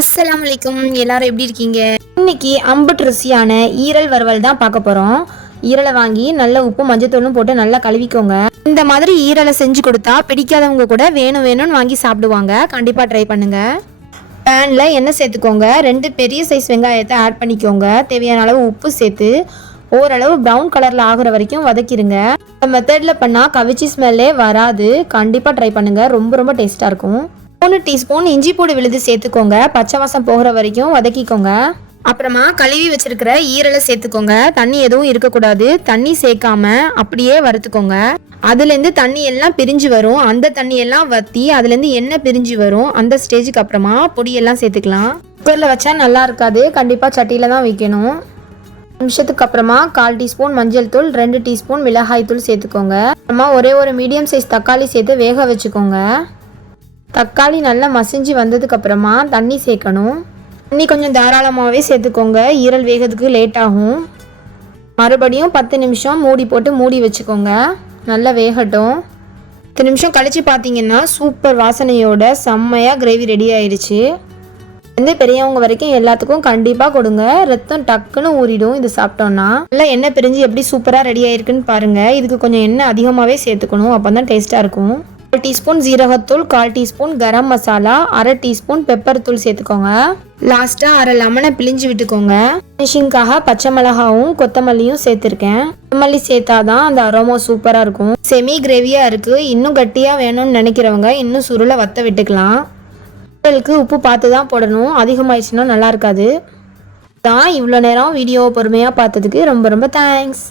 அஸ்ஸலாமு அலைக்கும். எல்லாரும் எப்படி இருக்கீங்க? இன்னைக்கு அம்புட்டு ருசியான ஈரல் வறுவல் தான் பார்க்க போகிறோம். ஈரலை வாங்கி நல்ல உப்பு மஞ்சத்தூளும் போட்டு நல்லா கழுவிக்கோங்க. இந்த மாதிரி ஈரலை செஞ்சு கொடுத்தா பிடிக்காதவங்க கூட வேணும்னு வாங்கி சாப்பிடுவாங்க. கண்டிப்பாக ட்ரை பண்ணுங்க. பேனில் எண்ணெய் சேர்த்துக்கோங்க. 2 பெரிய சைஸ் வெங்காயத்தை ஆட் பண்ணிக்கோங்க. தேவையான அளவு உப்பு சேர்த்து ஓரளவு ப்ரௌன் கலரில் ஆகுற வரைக்கும் வதக்கிடுங்க. இந்த மெத்தடில் பண்ணால் கவிச்சி ஸ்மெல்லே வராது. கண்டிப்பாக ட்ரை பண்ணுங்கள். ரொம்ப டேஸ்ட்டாக இருக்கும். 3 டீஸ்பூன் இஞ்சி பூண்டு விழுது சேர்த்துக்கோங்க. பச்சை வாசம் போகிற வரைக்கும் வதக்கிக்கோங்க. அப்புறமா கழுவி வச்சிருக்கிற ஈரலை சேர்த்துக்கோங்க. தண்ணி எதுவும் இருக்கக்கூடாது. தண்ணி சேர்க்காம அப்படியே வறுத்துக்கோங்க. அதுலேருந்து தண்ணி எல்லாம் பிரிஞ்சு வரும். அந்த தண்ணி எல்லாம் வற்றி அதுலேருந்து எண்ணெய் பிரிஞ்சு வரும். அந்த ஸ்டேஜுக்கு அப்புறமா பொடியெல்லாம் சேர்த்துக்கலாம். குக்கரில் வச்சா நல்லா இருக்காது. கண்டிப்பாக சட்டியில் தான் வைக்கணும். நிமிஷத்துக்கு அப்புறமா 1/4 டீஸ்பூன் மஞ்சள் தூள், 2 டீஸ்பூன் மிளகாய் தூள் சேர்த்துக்கோங்க. அப்புறமா ஒரு மீடியம் சைஸ் தக்காளி சேர்த்து வேக வச்சுக்கோங்க. தக்காளி நல்லா மசிஞ்சு வந்ததுக்கப்புறமா தண்ணி சேர்க்கணும். தண்ணி கொஞ்சம் தாராளமாகவே சேர்த்துக்கோங்க. ஈரல் வேகிறதுக்கு லேட் ஆகும். மறுபடியும் 10 நிமிஷம் மூடி வச்சுக்கோங்க. நல்லா வேகட்டும். 10 நிமிஷம் கழித்து பார்த்தீங்கன்னா சூப்பர் வாசனையோட செம்மையாக கிரேவி ரெடி ஆயிடுச்சு. பெரியவங்க வரைக்கும் எல்லாத்துக்கும் கண்டிப்பாக கொடுங்க. ரத்தம் டக்குன்னு ஊறிடும் இது சாப்பிட்டோன்னா. நல்லா எண்ணெய் பிரிஞ்சு எப்படி சூப்பராக ரெடி ஆயிருக்குன்னு பாருங்கள். இதுக்கு கொஞ்சம் எண்ணெய் அதிகமாகவே சேர்த்துக்கணும். அப்போ தான் டேஸ்ட்டாக இருக்கும். 1 டீஸ்பூன் ஜீரகத்தூள், 1/4 teaspoon garam masala, 1/2 teaspoon pepper தூள் சேர்த்துக்கோங்க. லாஸ்ட்டாக 1/2 லெமனை பிழிஞ்சு விட்டுக்கோங்க. ஃபினிஷிங்காக பச்சை மிளகாவும் கொத்தமல்லியும் சேர்த்துருக்கேன். கொத்தமல்லி சேர்த்தாதான் அந்த அரோமா சூப்பராக இருக்கும். செமி கிரேவியாக இருக்குது. இன்னும் கட்டியாக வேணும்னு நினைக்கிறவங்க இன்னும் சுருளை வத்த விட்டுக்கலாம். ஈரலுக்கு உப்பு பார்த்து தான் போடணும். அதிகமாகிடுச்சுன்னா நல்லா இருக்காது. தான் இவ்வளோ நேரம் வீடியோவை பொறுமையாக பார்த்ததுக்கு ரொம்ப தேங்க்ஸ்.